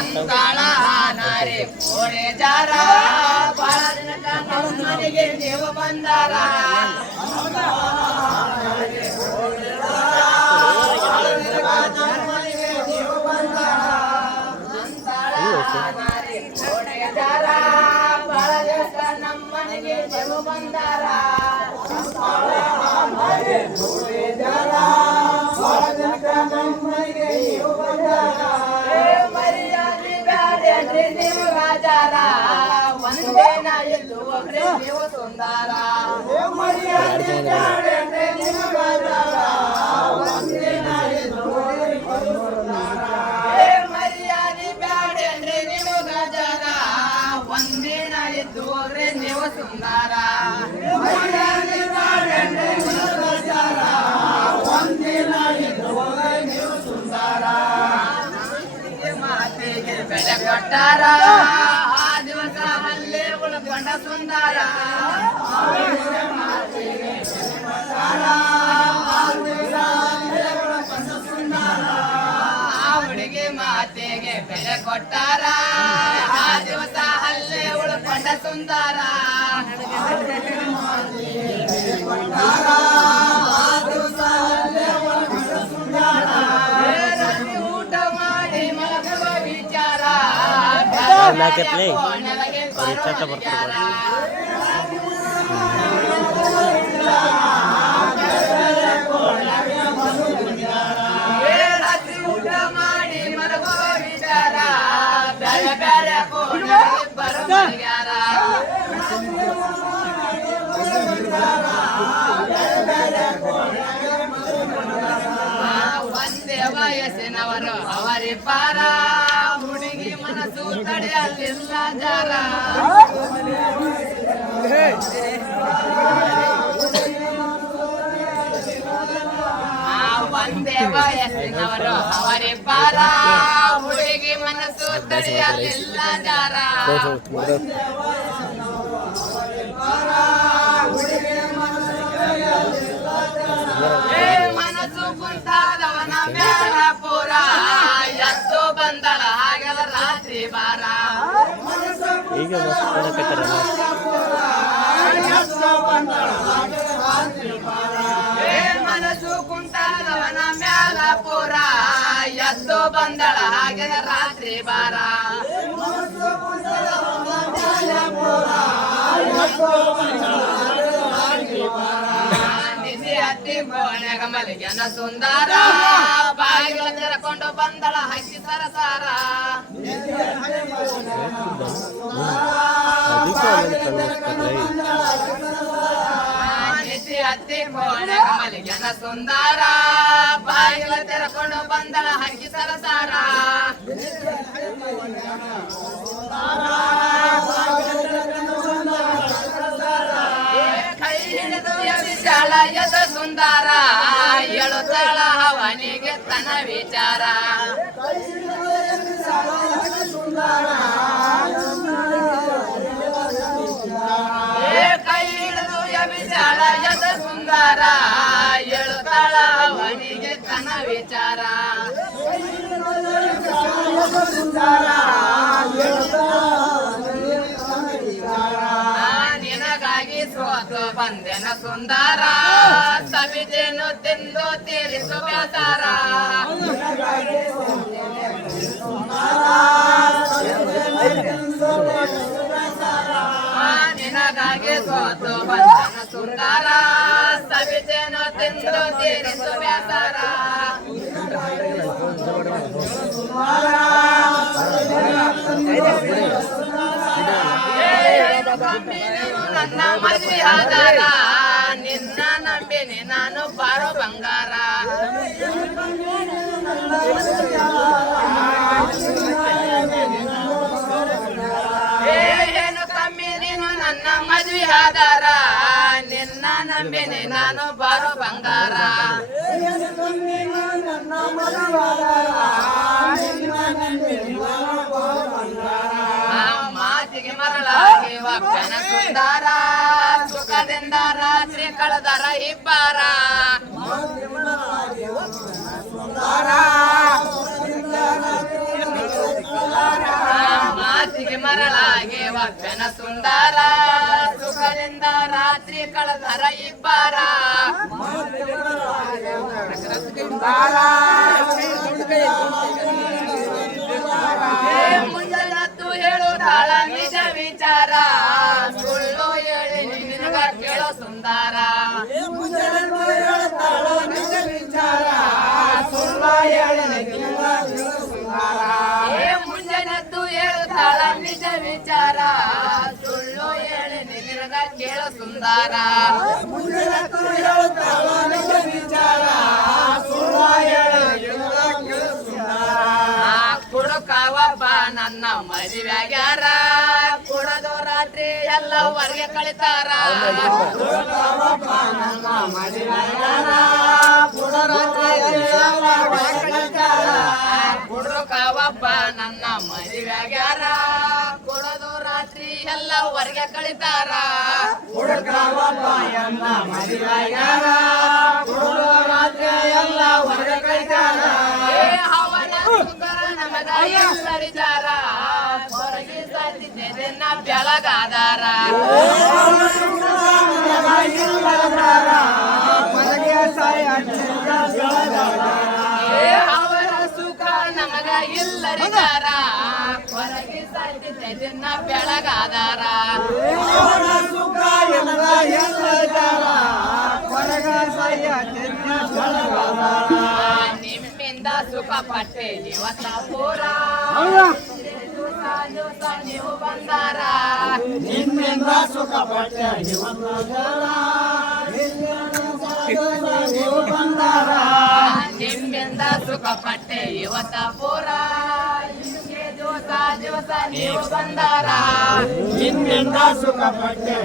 ಅಂತಾಳ ನಾರಿ ಕೋಡೆ ಜಾರ ಬಾಳ ದಿನಕ ನಮ್ಮನೆಗೆ ನೀವು ಬಂದಾರ ನಮ್ಮನೆಗೆ ನೀವು ಬಂದಾರ ಮರ್ಯಾದೆ ಬ್ಯಾಡ್ರಿ ನೀವು ರಾಜಾರ ಒಂದೇನ ಎಲ್ಲೂ ಒಬ್ರೆ ನೀವು ಸುಂದರ ಮರ್ಯಾದೆ ಬ್ಯಾಡ್ರಿ ನೀವು ರಾಜಾರ ಒಂದೇನ ಎಲ್ಲೂ ಮರ್ಯಾದೆ ಬ್ಯಾಡ್ರಿ ನೀವು ರಾಜಾರ ಒಂದೇನ ಎದ್ದು ಹೋಗ್ರೆ ನೀವು ಸುಂದರ ಮರ್ಯಾದೆ ಬ್ಯಾಡ್ರಿ ನೀವು ರಾಜಾರ ಒಂದೇನ ಎದ್ದು ಹೋಗ್ರೆ ನೀವು ಸುಂದರ ಮಾತಿಗೆ ಬೆಲೆ ಕೊಟ್ಟಾರ ಆ ದಿವಸ ಅಲ್ಲೇ ಉಳ್ಕೊಂಡ ಸುಂದರ ಆ ಹುಡುಗಿ ಮಾತಿಗೆ ಬೆಲೆ ಕೊಟ್ಟಾರ ಆ ದಿವಸ ಅಲ್ಲೇ ಉಳ್ಕೊಂಡ ಸುಂದರ ಊಟ ಮಾಡಿ ಮಲಗುವ ವಿಚಾರ ರಾತ್ರಿ ಊಟ ಮಾಡಿ ಮಲಗುವ ವಿಚಾರ ಬೇರೆ ಬೇರೆ ಬರಬಾರ ಒಂದೇ ವಯಸ್ಸಿನವರು ಅವರಿಬ್ಬರ ಹುಡುಗಿ ಮನಸ್ಸು ತಡೆಯಲಿಲ್ಲ ಜಾರ ಒಂದೇ ವಯಸ್ಸಿನವರು ಅವರಿಬ್ಬರ ಹುಡುಗಿ ಮನಸ್ಸು ತಡೆಯಲಿಲ್ಲ ಜಾರ ಮನಸ್ಸು ಕುಂತಾದವನ ಮೇಲ ಪೂರ ಎದ್ದು ಬಂದಳ ಹಾಗೆಲ್ಲ ರಾತ್ರಿ ಬಾರ ಈಗ ಮನಸ್ಸು ಕುಂತಾದವನ ಮೇಲ ಪೂರ ಎದ್ದು ಬಂದಳ ಹಾಗೆಲ್ಲ ರಾತ್ರಿ ಬಾರ ಹತ್ತಿ ಗೋಣೆಗ ಮಲಿಗೆನ ಸುಂದರ ಬಾಗಿಲ ತೆರಕೊಂಡು ಬಂದಳ ಹಕ್ಕಿ ಸರಸಾರ ಹತ್ತಿ ಗೋಣೆಗ ಮಲಿಗೆನ ಸುಂದರ ಬಾಗಿಲ ತೆರಕೊಂಡು ಬಂದಳ ಹಕ್ಕಿ ಸರಸಾರ ಕೈ ಹಿಡಿದು ವಿಶಾಲ ಯದ ಸುಂದರ ಎಳುತ್ತಳ ಅವನಿಗೆ ತನ ವಿಚಾರ ಕೈ ಹಿಡಿದು ವಿಶಾಲ ಯದ ಸುಂದರ ಎಳುತ್ತಳ ಅವನಿಗೆ ತನ ವಿಚಾರ ನಿನಗಾಗಿ ಸೋತು ಬಂದೆನ ಸುಂದರ ಸವಿದೇನು ತಿಂದು ತೀರಿಸು ಬೇಸಾರ ನಿನಗಾಗಿ ಸೋತು ಬಂದೆನ ಸುಂದರ ಸವಿದೇನು ತಿಂದು ತೀರಿಸು ಬೇಸಾರ ನನ್ನ ಮದುವೆ ಆಧಾರ ನಿನ್ನ ನಂಬಿನಿ ನಾನು ಬಾರೋ ಬಂಗಾರ ಏನು ಕಮ್ಮಿ ನೀನು ನನ್ನ ಮದುವೆ ಆಧಾರ ನಿನ್ನ ನಂಬಿನಿ ನಾನು ಬಾರೋ ಬಂಗಾರ ಮಾತಿಗೆ ಮರಳಾಗಿ ಒಪ್ಪನ ಸುಂದರ ಸುಖದಿಂದ ರಾತ್ರಿ ಕಳೆದರ ಇಬ್ಬರ ಮರಳಾಗೇವ ಬೆನ ಸುಂದರ ಸುಖದಿಂದ ರಾತ್ರಿ ಕಳೆದರ ಇಬ್ಬರ ಮುಂಜಾನತ್ತು ಹೇಳುತ್ತಾಳ ನಿಜ ವಿಚಾರ ಸುಳ್ಳು ಹೇಳಿ ನಿನಗ ಕೇಳೋ ಸುಂದರ ಮುಂಜಾನತ್ತು ಹೇಳುತ್ತಾಳ ನಿಜ ವಿಚಾರ ಸುಳ್ಳು ಹೇಳಿ ನಿನಗ ಕೇಳೋ ಸುಂದರ ಕುಡುಕವಪ್ಪ ನನ್ನ ಮದುವೆಗ್ಯಾರ ಕುಡದು ರಾತ್ರಿ ಎಲ್ಲ ಹೊರಗೆ ಕಳಿತಾರ ಕುಡುಕವಪ್ಪ ನನ್ನ ಮದುವೆಗ್ಯಾರ ಕುಡದು ರಾತ್ರಿ ಎಲ್ಲ ಹೊರಗೆ ಕಳಿತಾರ ಸರಿದಾರ ಹೊರಗೆ ಸಾಧಿಸಿದೆನ್ನ ಬೆಳಗಾದಾರ ಅವರ ಸುಖ ನಮಗ ಇಲ್ಲರಿದಾರ ಹೊರಗೆ ಸಾಧಿಸಿದೆನ್ನ ಬೆಳಗಾದಾರ ನಿಮ್ಮಿಂದ ಸುಖ ಪಟ್ಟೆ ದಿವಸ ಪೂರ ದಿವಸ ನೀವು ಬಂದಾರ ನಿಮ್ಮಿಂದ ಸುಖ ಪಟ್ಟೆ ನಿಮ್ಮಿಂದ ಸುಖ ಪಟ್ಟೆ ಇವತ್ತ ಪೂರ ದಿವಸ ದಿವಸ ನೀವು ಬಂದಾರ ನಿಮ್ಮಿಂದ ಸುಖ ಪಟ್ಟೆ